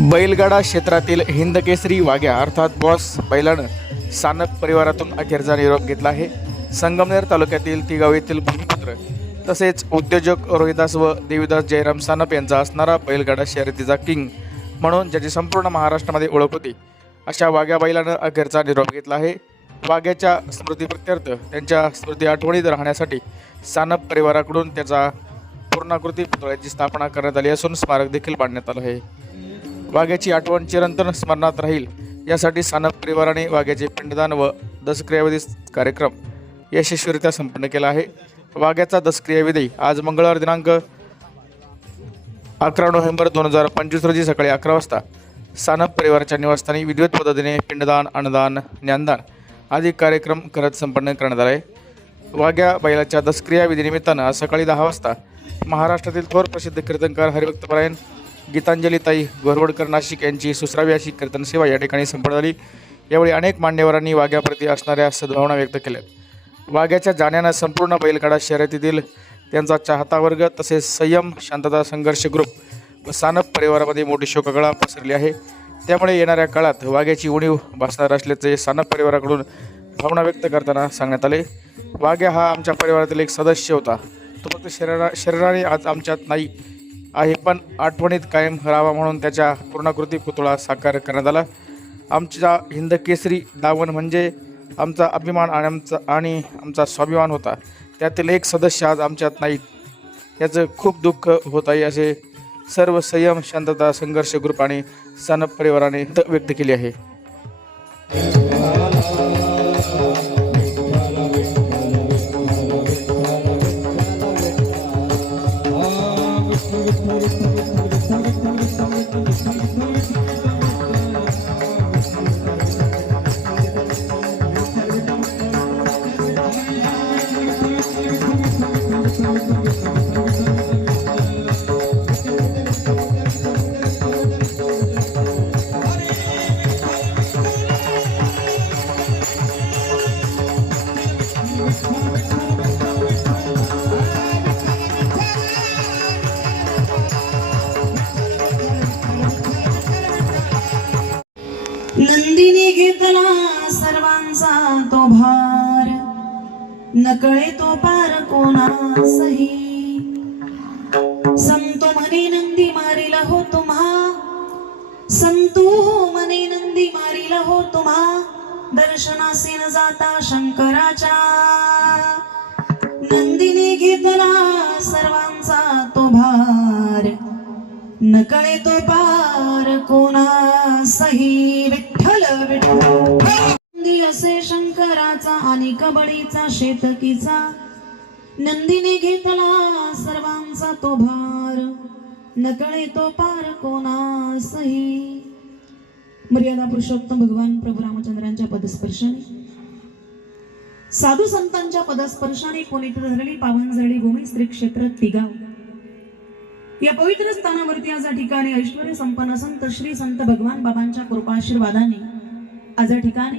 बैलगाडा क्षेत्रातील हिंदकेसरी वाघ्या अर्थात बॉस बैलानं सानप परिवारातून अखेरचा निरोप घेतला आहे. संगमनेर तालुक्यातील तिगाव येथील भूमिपुत्र तसेच उद्योजक रोहिदास व देवीदास जयराम सानप यांचा असणारा बैलगाडा शर्यतीचा किंग म्हणून ज्याची संपूर्ण महाराष्ट्रामध्ये ओळख होती अशा वाघ्या बैलानं अखेरचा निरोप घेतला आहे. वाघ्याच्या स्मृतीप्रत्यर्थ त्यांच्या स्मृती आठवणीत राहण्यासाठी सानप परिवाराकडून त्याचा पूर्णाकृती पुतळ्याची स्थापना करण्यात आली असून स्मारक देखील बांधण्यात आलं आहे. वाघ्याची आठवण चिरंतन स्मरणात राहील. यासाठी सानप परिवाराने वाघ्याचे पिंडदान व दसक्रियाविधी कार्यक्रम यशस्वीरित्या संपन्न केला आहे. वाघ्याचा दसक्रियाविधी आज मंगळवार दिनांक अकरा नोव्हेंबर दोन हजार पंचवीस रोजी सकाळी अकरा वाजता. सानप परिवाराच्या निवासस्थानी विद्युत पद्धतीने पिंडदान अन्नदान ज्ञानदान आदी कार्यक्रम करत संपन्न करण्यात आला. आहे वाघ्या बैलाच्या दसक्रिया विधीनिमित्तानं आज सकाळी दहा वाजता महाराष्ट्रातील थोर प्रसिद्ध कीर्तनकार हरिभक्तपरायण गीतांजलीताई गोरवडकर नाशिक यांची सुसरावी अशी कीर्तन सेवा या ठिकाणी संपन्न झाली. यावेळी अनेक मान्यवरांनी वाघ्याप्रती असणाऱ्या सद्भावना व्यक्त केल्या. वाघ्याच्या जाण्यानं संपूर्ण बैलगाडा शर्यतीतील त्यांचा चाहता वर्ग तसेच संयम शांतता संघर्ष ग्रुप व सानप परिवारामध्ये मोठी शोककळा पसरली आहे. त्यामुळे येणाऱ्या काळात वाघ्याची उणीव भासणार असल्याचे सानप परिवाराकडून भावना व्यक्त करताना सांगण्यात आले. वाघ्या हा आमच्या परिवारातील एक सदस्य होता. तो फक्त शरीरा शरीराने आज आमच्यात नाही आहे पण आठवणीत कायम राहावा म्हणून त्याच्या पूर्णाकृती पुतळा साकार करण्यात आला. आमच्या हिंद केसरी दावण म्हणजे आमचा अभिमान आणि आमचा आणि आमचा स्वाभिमान होता. त्यातील एक सदस्य आज आमच्यात नाहीत याचं खूप दुःख होत आहे असे सर्व संयम शांतता संघर्ष ग्रुप आणि परिवाराने व्यक्त केली आहे. नकळे तो पार कोणा सही विठ्ठल विठ्ठल. असे शंकराचा आणि कबडीचा शेतकीचा नंदीने घेतला सर्वांचा तो भार. नकळे तो पार कोणासही. मर्यादा पुरुषोत्तम भगवान प्रभू रामचंद्रांच्या पदस्पर्शाने. साधू संतांच्या पदस्पर्शाने कोणी धरली पावन जळली भूमी श्री क्षेत्र तिगाव. या पवित्र स्थानावरती आज या ठिकाणी ऐश्वर संपन्न संत श्री संत भगवान बाबांच्या कृपाशीर्वादाने आज या ठिकाणी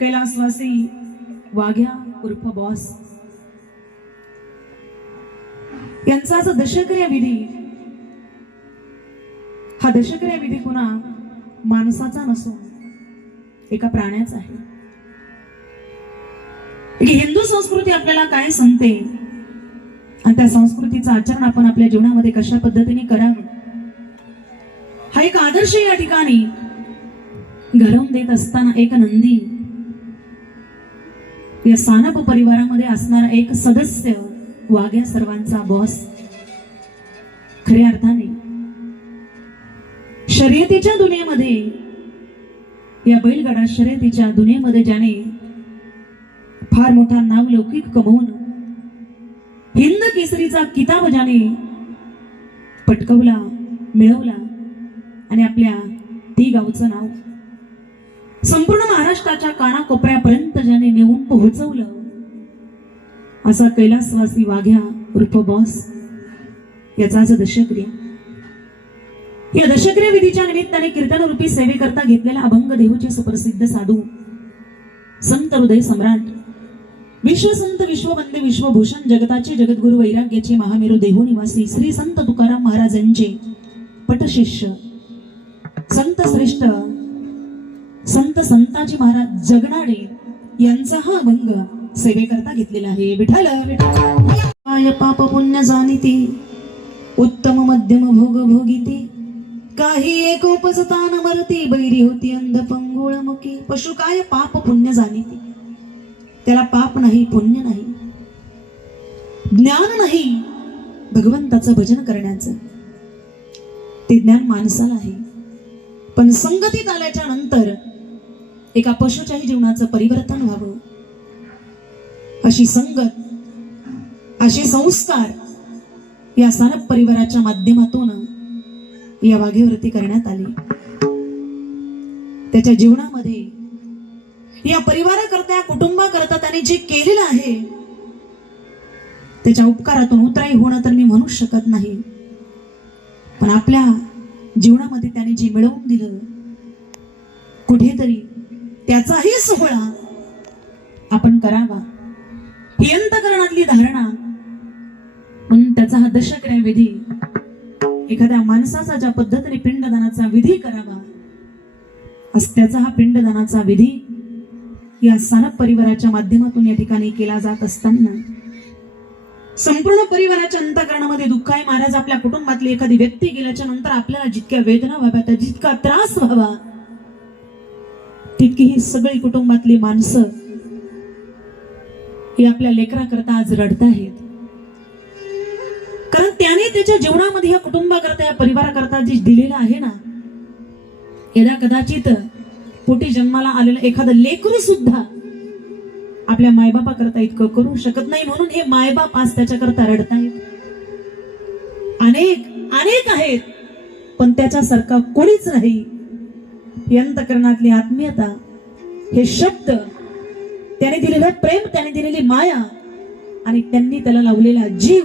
कैलासवासी वाघ्या उर्फ बॉस यांचा आज दशक्रिया विधी हा दशक्रिया विधी पुन्हा माणसाचा नसून एका प्राण्याचा आहे. हिंदू संस्कृती आपल्याला काय सांगते? आणि त्या संस्कृतीचं आचरण आपण आपल्या जीवनामध्ये कशा पद्धतीने करावं? हा एक आदर्श या ठिकाणी घडवून देत असताना एक नंदी या सानप परिवारामध्ये असणारा एक सदस्य वाघ्या सर्वांचा बॉस खऱ्या अर्थाने शर्यतीच्या दुनियेमध्ये या बैलगाडा शर्यतीच्या दुनियेमध्ये ज्याने फार मोठा नाव लौकिक कमवून केसरीचा किताब ज्याने पटकवला मिळवला आणि आपल्या ती गावचं नाव संपूर्ण महाराष्ट्राच्या कानाकोपऱ्यापर्यंत ज्याने नेऊन पोहोचवलं असा कैलासवासी वाघ्या उर्फ बॉस याचा दशक्रिया. या दशक्रिया विधीच्या निमित्ताने कीर्तनरूपी सेवेकरता घेतलेला अभंग देहूचे सुप्रसिद्ध साधू संत हृदय सम्राट विश्वसंत विश्ववंदे विश्वभूषण जगताचे जगद्गुरु वैराग्याचे महामेरू देहू निवासी श्री संत तुकाराम महाराजांचे पटशिष्य संत श्रेष्ठ संत संताजी महाराज जगनाडे यांचा हा अभंग सेवेकरता घेतलेला आहे. विठाल विठाल पाप पुण्य जाणीती उत्तम मध्यम भोग भोगिती. काही एक उपजतान मरती बैरी होती अंध पंगुळ मुखी पशु काय पाप पुण्य जाणीती. त्याला पाप नाही पुण्य नाही ज्ञान नाही भगवंताचं भजन करण्याचं. ते ज्ञान माणसाला आहे. पण संगतीत आल्याच्यानंतर एका पशुच्याही जीवनाचं परिवर्तन व्हावं. अशी संगत असे संस्कार या सारप परिवाराच्या माध्यमातून या वाघेवरती करण्यात आली. त्याच्या जीवनामध्ये या परिवाराकरता जे केलेलं आहे त्याच्या उपकारातून उतराई होणं तर मी म्हणू शकत नाही. पण आपल्या जीवनामध्ये त्याने जे मिळवून दिलं कुठेतरी त्याचाही सोहळा आपण करावा. ही अंतकरणातली धारणा म्हणून त्याचा हा दशक्रिया विधी एखाद्या माणसाचा ज्या पद्धतीने पिंडदानाचा विधी करावा त्याचा हा पिंडदानाचा विधी या सानप परिवाराच्या माध्यमातून या ठिकाणी केला जात असताना संपूर्ण परिवाराच्या अंतकरणामध्ये दुःख आहे. महाराज आपल्या कुटुंबातली एखादी व्यक्ती गेल्याच्यानंतर आपल्याला जितक्या वेदना व्हाव्या जितका त्रास व्हावा तितकी ही सगळी कुटुंबातली माणसं ही आपल्या लेकराकरता आज रडत आहेत. कारण त्याने त्याच्या जीवनामध्ये या कुटुंबाकरता या परिवाराकरता जे दिलेलं आहे ना यदा कदाचित पोटी जन्माला आलेलं एखादं लेकरू सुद्धा आपल्या मायबापा करता इतकं करू शकत नाही. म्हणून हे मायबाप आज त्याच्याकरता रडतायत. अनेक अनेक आहेत. पण त्याच्यासारखा कोणीच नाही. यंत्रकरणातली आत्मीयता हे शब्द त्याने दिलेलं प्रेम त्याने दिलेली माया आणि त्यांनी त्याला लावलेला जीव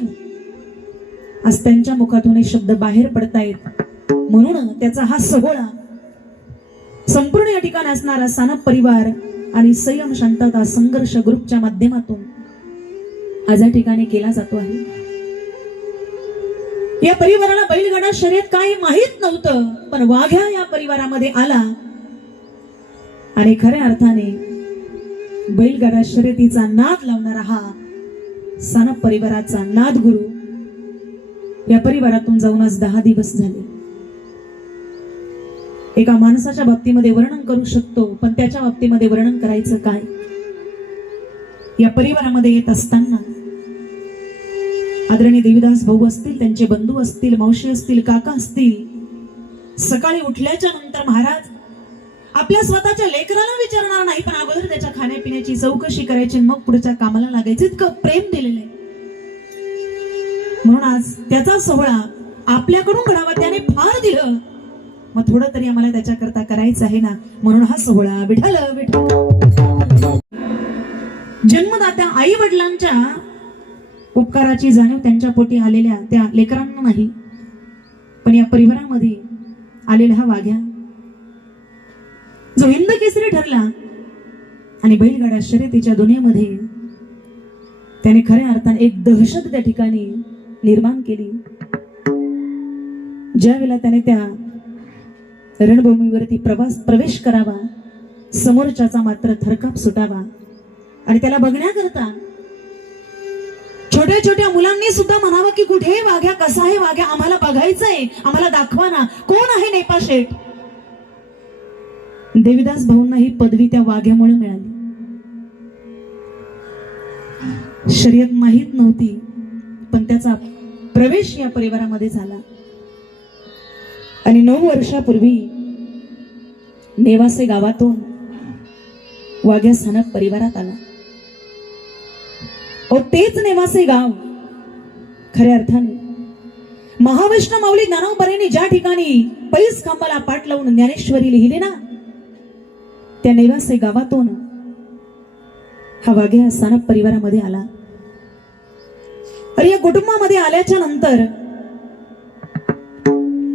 आज त्यांच्या मुखातून हे शब्द बाहेर पडतायत. म्हणून त्याचा हा सोहळा संपूर्ण या ठिकाणी असणारा सानप परिवार आणि संयम शांतता संघर्ष ग्रुपच्या माध्यमातून आज या ठिकाणी केला जातो आहे. या परिवाराला बैलगाडा शर्यत काय माहीत नव्हतं पण वाघ्या या परिवारामध्ये आला. आणि खऱ्या अर्थाने बैलगाडा शर्यतीचा नाद लावणारा हा सानप परिवाराचा नाद गुरु या परिवारातून जाऊन आज दहा दिवस झाले. एका माणसाच्या बाबतीमध्ये वर्णन करू शकतो पण त्याच्या बाबतीमध्ये वर्णन करायचं काय? या परिवारामध्ये येत असताना आदरणीय देवीदास भाऊ असतील त्यांचे बंधू असतील मावशी असतील काका असतील सकाळी उठल्याच्या नंतर महाराज आपल्या स्वतःच्या लेकराला विचारणार नाही पण अगोदर त्याच्या खाण्यापिण्याची चौकशी करायची मग पुढच्या कामाला लागायचं. इतकं प्रेम दिलेलं आहे. म्हणून आज त्याचा सोहळा आपल्याकडून घडावा त्याने फार दिलं. मग थोडं तरी आम्हाला त्याच्याकरता करायचं आहे ना म्हणून हा सोहळा विठाल विठाल जन्मदात्या आई वडिलांच्या उपकाराची जाणीव त्यांच्या पोटी आलेल्या त्या लेकरांना नाही पण या परिवारामध्ये आलेला हा वाघ्या. जो हिंद केसरी ठरला आणि बैलगाडा शर्यतीच्या दुनियेमध्ये त्याने खऱ्या अर्थाने एक दहशत त्या ठिकाणी निर्माण केली. ज्या वेळेला त्याने त्या रणभूमीवरती प्रवास प्रवेश करावा. समोरच्याचा मात्र थरकाप सुटावा. आणि त्याला बघण्याकरता छोट्या छोट्या मुलांनी सुद्धा म्हणावं की कुठे वाघ्या कसा आहे वाघ्या? आम्हाला बघायचंय. आम्हाला दाखवा ना. कोण आहे नेपा शेठ? देविदास भाऊंना ही पदवी त्या वाघ्यामुळे मिळाली. शर्यत माहीत नव्हती पण त्याचा प्रवेश या परिवारामध्ये झाला. आणि नऊ वर्षापूर्वी नेवासे गावातून वाघ्या स्थानक परिवारात आला. ओ तेच नेवासे गाव. खऱ्या अर्थाने. महावैष्णव माऊली ज्ञानोबरेने ज्या ठिकाणी पैस खांबाला पाठ लावून ज्ञानेश्वरी लिहिले ना त्या नेवासे गावातून हा वाघ्या स्थानक परिवारामध्ये आला. अरे या कुटुंबामध्ये आल्याच्यानंतर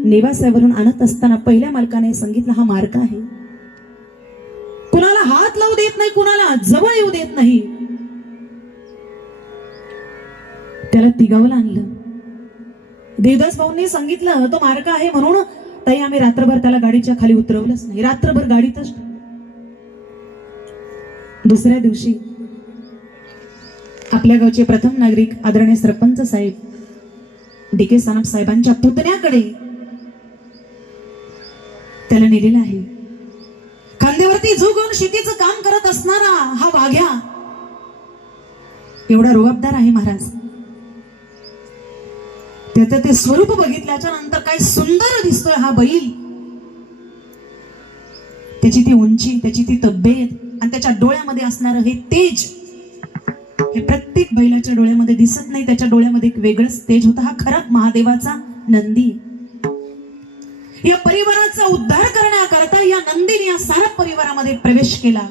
नेवासावरून आणत असताना पहिल्या मालकाने सांगितलं हा मार्ग आहे. कुणाला हात लावू देत नाही कुणाला जवळ येऊ देत नाही. त्याला तिगावला आणलं. देवदास भाऊंनी सांगितलं तो मार्ग आहे म्हणून ताई आम्ही रात्रभर त्याला गाडीच्या खाली उतरवलंच नाही. रात्रभर गाडीतच दुसऱ्या दिवशी आपल्या गावचे प्रथम नागरिक आदरणीय सरपंच साहेब डी के सानप साहेबांच्या पुतण्याकडे त्याला नेलेला आहे. खांद्यावरती झू घेऊन शेतीचं काम करत असणारा हा वाघ्या एवढा रुबाबदार आहे महाराज. त्याचं ते स्वरूप बघितल्याच्या नंतर काय सुंदर दिसतोय हा बैल. त्याची ती उंची त्याची ती तब्येत आणि त्याच्या डोळ्यामध्ये असणारं हे तेज हे प्रत्येक बैलाच्या डोळ्यामध्ये दिसत नाही. त्याच्या डोळ्यामध्ये एक वेगळंच तेज होता. हा खरा महादेवाचा नंदी. या परिवाराचा उद्धार करण्याकरता या नंदीने या सारा परिवारामध्ये प्रवेश केला.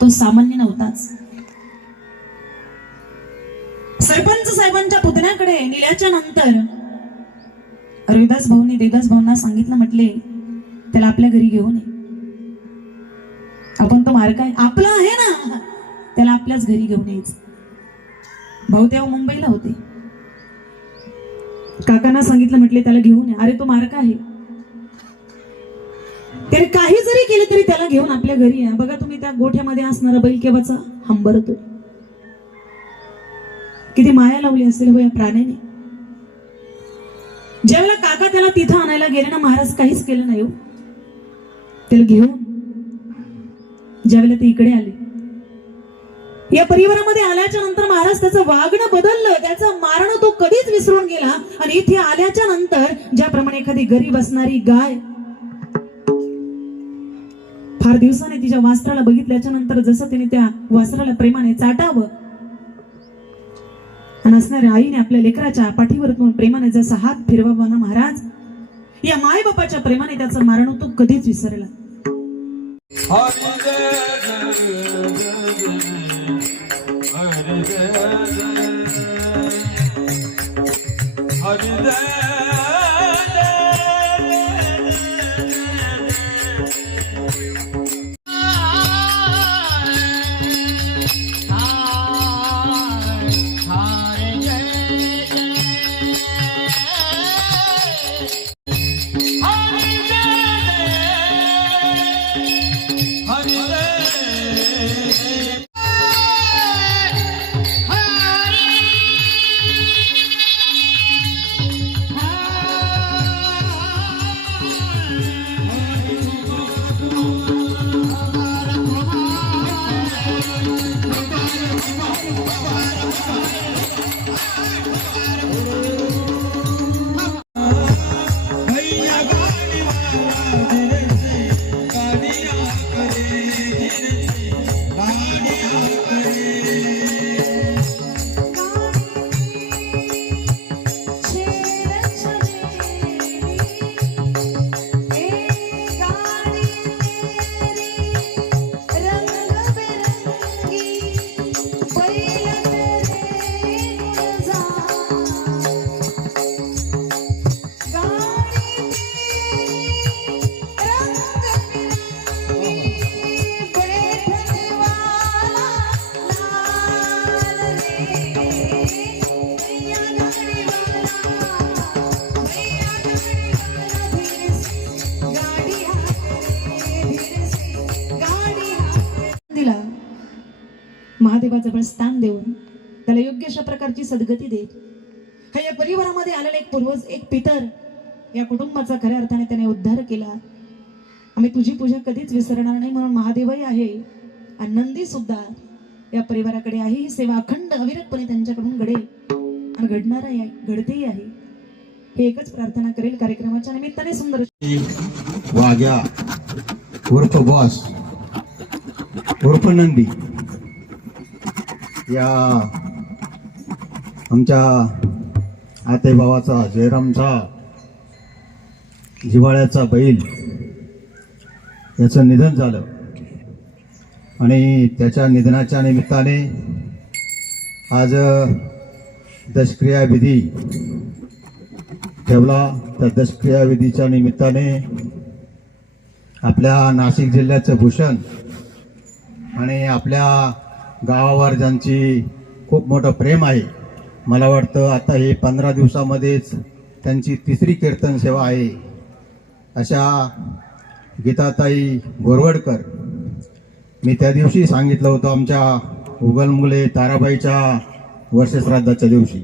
तो सामान्य नव्हताच. सरपंच साहेबांच्या पुतण्याकडे निल्याच्या नंतर रविदास भाऊंनी देवदास भाऊंना सांगितलं म्हटले त्याला आपल्या घरी घेऊन ये. आपण तो मार्ग आहे. आपला आहे ना. त्याला आपल्याच घरी घेऊन यायचं. भाऊ तेव्हा मुंबईला होते. काकांना सांगितलं म्हटले त्याला घेऊन ये. अरे तो मार्ग आहे. त्याने काही जरी केलं तरी त्याला घेऊन आपल्या घरी या. बघा तुम्ही त्या गोठ्यामध्ये असणारा बैल केव्हाचा? हंबरतो किती माया लावली असेल हो या प्राण्याने. ज्यावेळेला काका त्याला तिथं आणायला गेले ना महाराज काहीच केलं नाही हो. त्याला घेऊन. ज्यावेळेला ते इकडे आले या परिवारामध्ये आल्याच्यानंतर महाराज त्याचं वागणं बदललं त्याचं मारणं तो कधीच विसरून गेला. आणि इथे आल्याच्यानंतर ज्याप्रमाणे एखादी गरीब असणारी गाय फार दिवसाने तिच्या वास्त्राला बघितल्याच्या नंतर जसं तिने त्या वास्त्राला प्रेमाने चाटावं आणि असणाऱ्या आईने आपल्या लेकराच्या पाठीवरतून प्रेमाने जसा हात फिरवावा ना महाराज या मायबापाच्या प्रेमाने त्याचं मारण तो कधीच विसरला. स्थान देऊन त्याला योग्य अशा प्रकारची सद्गती देत हा या परिवारामध्ये आलेला एक पूर्वज एक पितर या कुटुंबाचा खऱ्या अर्थाने त्याने उद्धार केला. आम्ही तुझी पूजा कधीच विसरणार नाही म्हणून महादेवही आहे आणि नंदी सुद्धा या परिवाराकडे आहे. ही सेवा अखंड अविरतपणे त्यांच्याकडून घडेल आणि घडणार आहे घडतेही आहे. हे एकच प्रार्थना करेल कार्यक्रमाच्या निमित्ताने सुंदर. वाघ्या उर्फ बॉस उर्फ नंदी. या आमच्या आतेभावाचा जयरामचा जिवाळ्याचा बैल याचं निधन झालं. आणि त्याच्या निधनाच्या निमित्ताने आज दशक्रिया विधी ठेवला. त्या दशक्रिया विधीच्या निमित्ताने आपल्या नाशिक जिल्ह्याचं भूषण आणि आपल्या गावावर ज्यांची खूप मोठं प्रेम आहे मला वाटतं आता हे पंधरा दिवसामध्येच त्यांची तिसरी कीर्तन सेवा आहे. अशा गीताताई गोरवडकर मी त्या दिवशी सांगितलं होतं आमच्या उगलमुले ताराबाईच्या वर्षश्राद्धाच्या दिवशी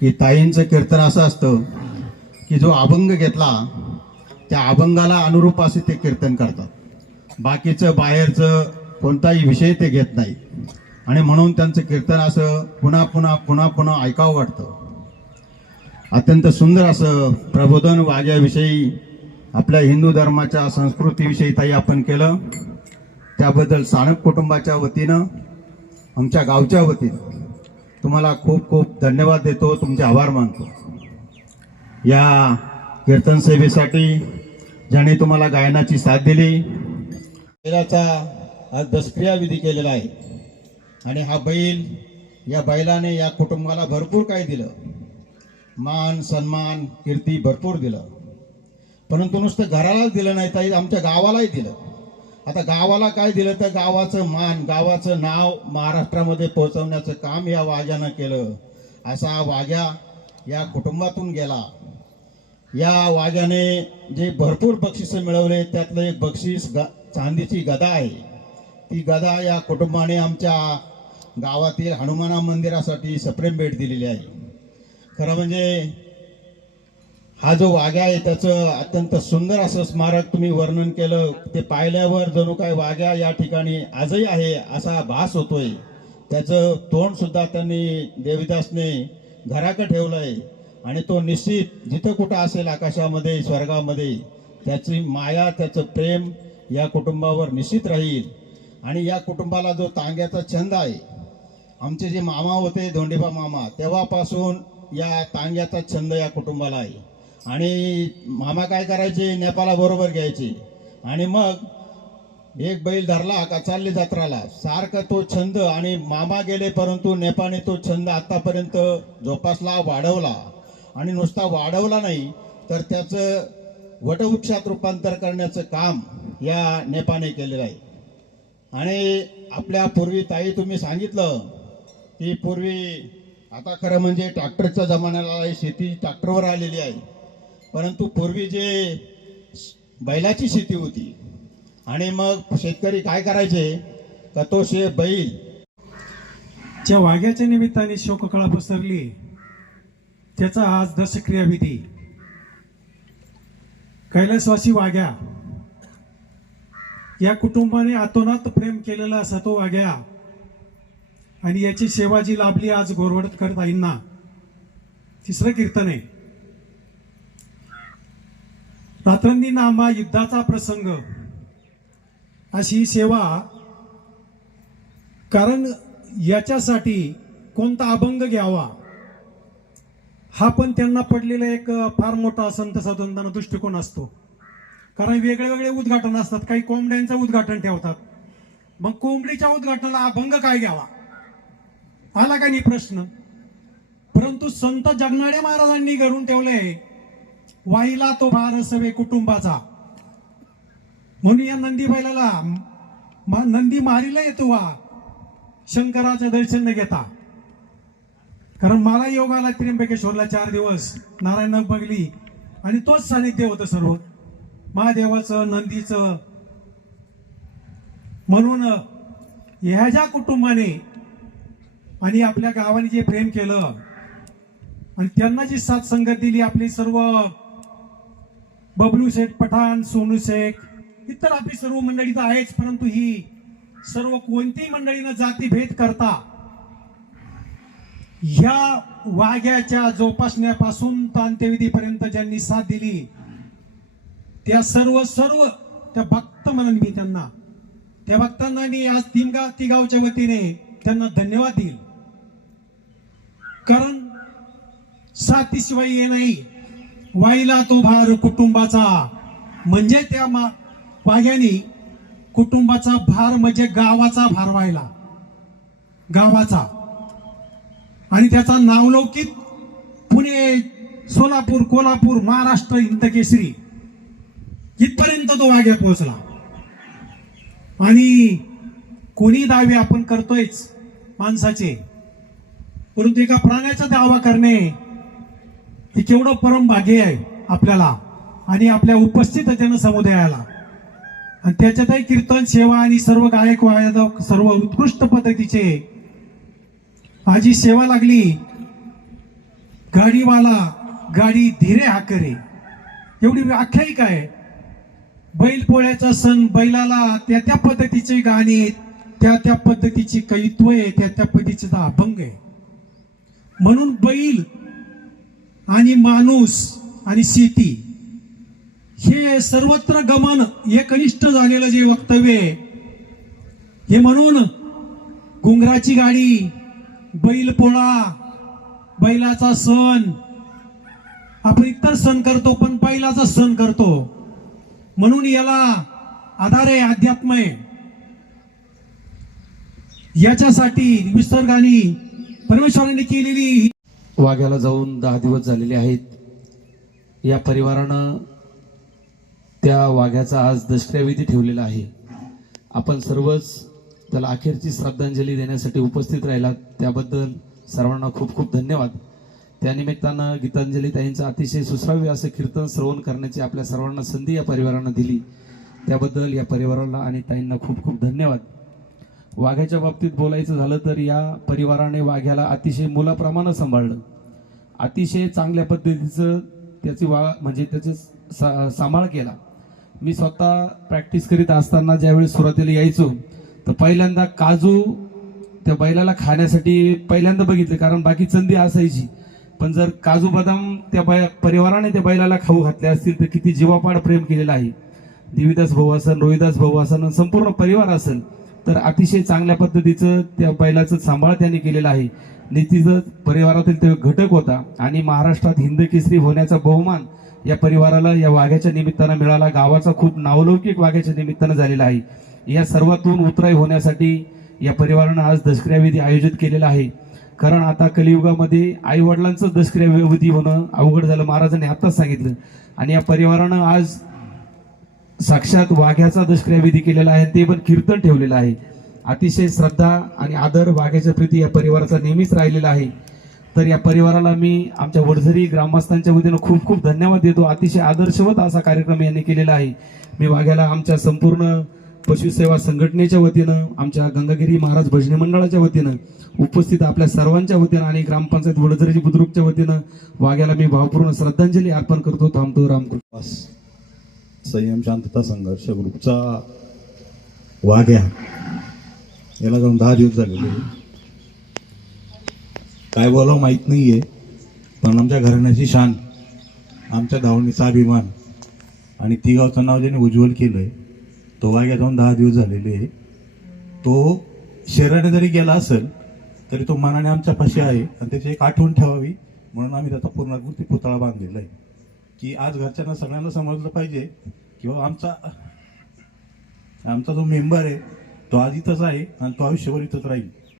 की ताईंचं कीर्तन असं असतं की जो अभंग घेतला त्या अभंगाला अनुरूप असे ते कीर्तन करतात. बाकीचं बाहेरचं कोणताही विषय ते घेत नाही आणि म्हणून त्यांचं कीर्तन असं पुन्हा पुन्हा पुन्हा पुन्हा ऐकावं वाटतं. अत्यंत सुंदर असं प्रबोधन वाग्याविषयी आपल्या हिंदू धर्माच्या संस्कृतीविषयी ताई आपण केलं. त्याबद्दल साणक कुटुंबाच्या वतीनं आमच्या गावच्या वतीनं तुम्हाला खूप खूप धन्यवाद देतो तुमचे आभार मानतो. या कीर्तन सेवेसाठी ज्याने तुम्हाला गायनाची साथ दिली आज दसक्रियाविधी केलेला आहे. आणि हा बैल या बैलाने या कुटुंबाला भरपूर काही दिलं. मान सन्मान कीर्ती भरपूर दिलं. परंतु नुसतं घरालाच दिलं नाही तर आमच्या गावालाही दिलं. आता गावाला काय दिलं? तर गावाचं मान गावाचं नाव महाराष्ट्रामध्ये पोहोचवण्याचं काम या वाघ्यानं केलं. असा वाघ्या या कुटुंबातून गेला. या वाघ्याने जे भरपूर बक्षिसं मिळवले त्यातलं एक बक्षीस ग चांदीची गदा आहे. ती गदा या कुटुंबाने आमच्या गावातील हनुमाना मंदिरासाठी सप्रेम भेट दिलेली आहे. खरं म्हणजे हा जो वाघ्या आहे त्याचं अत्यंत सुंदर असं स्मारक तुम्ही वर्णन केलं ते पाहिल्यावर जणू काय वाघ्या या ठिकाणी आजही आहे असा भास होतोय. त्याचं तोंड सुद्धा त्यांनी देविदासने घराकडे ठेवलंय आणि तो निश्चित जिथं कुठं असेल आकाशामध्ये स्वर्गामध्ये त्याची माया त्याचं प्रेम या कुटुंबावर निश्चित राहील. आणि या कुटुंबाला जो तांग्याचा छंद आहे आमचे जे मामा होते धोंडेबा मामा तेव्हापासून या तांग्याचा छंद या कुटुंबाला आहे. आणि मामा काय करायचे? नेपाला बरोबर घ्यायचे. आणि मग एक बैल धरला का चालले जत्राला. सारखा तो छंद आणि मामा गेले परंतु नेपाने तो छंद आतापर्यंत जोपासला वाढवला. आणि नुसता वाढवला नाही तर त्याचं वटवृक्षात रूपांतर करण्याचं काम या नेपाने केलेलं आहे. आणि आपल्या पूर्वी ताई तुम्ही सांगितलं की पूर्वी आता खरं म्हणजे ट्रॅक्टरच्या जमान्याला आहे, शेती ट्रॅक्टरवर आलेली आहे. परंतु पूर्वी जे बैलाची शेती होती आणि मग शेतकरी काय करायचे? का तो शे बैल. ज्या वाघ्याच्या निमित्ताने शोककळा पसरली त्याचा आज दशक्रिया विधी कैलासवासी वाघ्या या कुटुंबाने आतोनात प्रेम केलेला असा तो वाघ्या आणि याची सेवा जी लाभली आज गोरवडकर ताईंना तिसरं कीर्तन आहे. रात्रंदी नामा युद्धाचा प्रसंग. अशी सेवा कारण याच्यासाठी कोणता अभंग घ्यावा? हा पण त्यांना पडलेला एक फार मोठा संत साधूंना दृष्टिकोन असतो. कारण वेगळे वेगळे उद्घाटन असतात. काही कोंबड्यांचं उद्घाटन ठेवतात. मग कोंबडीच्या उद्घाटनाला अभंग काय घ्यावा? आला का नाही प्रश्न? परंतु संत जगनाडे महाराजांनी घडून ठेवले वाईला तो भार सवे कुटुंबाचा. म्हणून या नंदी बैलाला नंदी मारीला येतो वा शंकराचं दर्शन न घेता. कारण मला योग आला त्र्यंबकेश्वरला चार दिवस नारायण बघली आणि तोच सानिध्य होतं सर्व. महादेवाचं नंदीचं. म्हणून ह्या ज्या कुटुंबाने आणि आपल्या गावाने जे प्रेम केलं आणि त्यांना जी साथ संगत दिली आपली सर्व बबलू शेख पठाण सोनू शेख इतर आपली सर्व मंडळी तर आहेच परंतु ही सर्व कोणतीही मंडळीनं जातीभेद करता ह्या वाघ्याच्या जोपासण्यापासून तांत्यविधीपर्यंत ज्यांनी साथ दिली त्या सर्व सर्व त्या भक्त म्हणून मी त्यांना त्या भक्तांना मी आज तिमगाव तिगावच्या वतीने त्यांना धन्यवाद देईल. कारण साथीशिवाय हे नाही. वाईला तो भार कुटुंबाचा. म्हणजे त्या मा वाघ्यानी कुटुंबाचा भार म्हणजे गावाचा भार व्हायला. गावाचा. आणि त्याचा नावलौकिक पुणे सोलापूर कोल्हापूर महाराष्ट्र इंतकेसरी इथपर्यंत तो वाघ्या पोहोचला. आणि कोणी दावे आपण करतोयच माणसाचे. परंतु एका प्राण्याचा दावा करणे हे केवढं परम भाग्य आहे आपल्याला आणि आपल्या उपस्थित जनसमुदायाला आणि त्याच्यातही कीर्तन सेवा आणि सर्व गायक वादक सर्व उत्कृष्ट पद्धतीचे. माझी सेवा लागली. गाडीवाला गाडी धीरे हाकरे. एवढी आख्यायिका आहे. बैलपोळ्याचा सण बैलाला त्या त्या पद्धतीचे गाणे त्या त्या पद्धतीची कवित्व आहे त्या त्या पद्धतीचा अभंग आहे. म्हणून बैल आणि माणूस आणि शेती हे सर्वत्र गमन एकनिष्ठ झालेलं जे वक्तव्य आहे हे म्हणून घुंगराची गाडी बैलपोळा बैलाचा सण आपण इतर सण करतो पण बैलाचा सण करतो. म्हणून याला आधार आहे अध्यात्म आहे याच्यासाठी निसर्गाने परमेश्वराने केलेली वाघ्याला जाऊन दहा दिवस झालेले आहेत. या परिवारानं त्या वाघ्याचा आज दशक्रियाविधी ठेवलेला आहे. आपण सर्वच त्याला अखेरची श्रद्धांजली देण्यासाठी उपस्थित राहिलात. त्याबद्दल सर्वांना खूप खूप धन्यवाद. त्यानिमित्तानं गीतांजली ताईंचं अतिशय सुश्राव्य असं कीर्तन श्रवण करण्याची आपल्या सर्वांना संधी या परिवारानं दिली. त्याबद्दल या परिवाराला आणि ताईंना खूप खूप धन्यवाद. वाघ्याच्या बाबतीत बोलायचं झालं तर या परिवाराने वाघ्याला अतिशय मुलाप्रमाणे सांभाळलं. अतिशय चांगल्या पद्धतीचं त्याची वा म्हणजे त्याचे सा सांभाळ केला. मी स्वतः प्रॅक्टिस करीत असताना ज्यावेळी सुरुवातीला यायचो तर पहिल्यांदा काजू त्या बैलाला खाण्यासाठी पहिल्यांदा बघितले कारण बाकी संधी असायची. पण जर काजू बदाम त्या बै परिवाराने त्या बैलाला खाऊ घातले असतील तर किती जीवापाड प्रेम केलेलं आहे. देवीदास भाऊ असन रोहिदास भाऊ असन आणि संपूर्ण परिवार असेल तर अतिशय चांगल्या पद्धतीचं त्या बैलाचं सांभाळ त्यांनी केलेलं आहे. नितीचं परिवारातील तो एक घटक होता आणि महाराष्ट्रात हिंद केसरी होण्याचा बहुमान या परिवाराला या वाघ्याच्या निमित्तानं मिळाला. गावाचा खूप नावलौकिक वाघ्याच्या निमित्तानं झालेला आहे. या सर्वातून उतराई होण्यासाठी या परिवारानं आज दशक्रियाविधी आयोजित केलेला आहे. कारण आता कलियुगामध्ये आई वडिलांचं दशक्रियाविधी होणं अवघड झालं. महाराजांनी आताच सांगितलं. आणि या परिवारानं आज साक्षात वाघ्याचा दशक्रियाविधी केलेला आहे ते पण कीर्तन ठेवलेलं आहे. अतिशय श्रद्धा आणि आदर वाघ्याच्या प्रीती या परिवाराचा नेहमीच राहिलेला आहे. तर या परिवाराला मी आमच्या वडझरी ग्रामस्थांच्या वतीनं खूप खूप धन्यवाद देतो. अतिशय आदर्शवत असा कार्यक्रम यांनी केलेला आहे. मी वाघ्याला आमच्या संपूर्ण पशुसेवा संघटनेच्या वतीनं आमच्या गंगागिरी महाराज भजनी मंडळाच्या वतीनं उपस्थित आपल्या सर्वांच्या वतीनं आणि ग्रामपंचायत वडझरी बुद्रुकच्या वतीनं वाघ्याला मी भावपूर्ण श्रद्धांजली अर्पण करतो. थांबतो रामकृष्ण. संयम शांतता संघर्ष ग्रुपचा वाघ्या. याला जाऊन दहा दिवस झालेले काय बोलावं माहीत नाही आहे पण आमच्या घराण्याची शान आमच्या धावणीचा अभिमान आणि ती गावचं नाव ज्याने उज्ज्वल आहे तो वाघ्या जाऊन दहा दिवस झालेले आहे. तो शहराने जरी गेला असेल तरी तो मनाने आमच्या पाशी आहे आणि त्याची एक आठवण ठेवावी म्हणून आम्ही त्याचा पूर्णाकृती पुतळा बांधलेला आहे. की आज घरच्यांना सगळ्यांना समजलं पाहिजे किंवा आमचा आमचा जो मेंबर आहे तो आज इथंच आहे आणि तो आयुष्यभर इथंच राहील.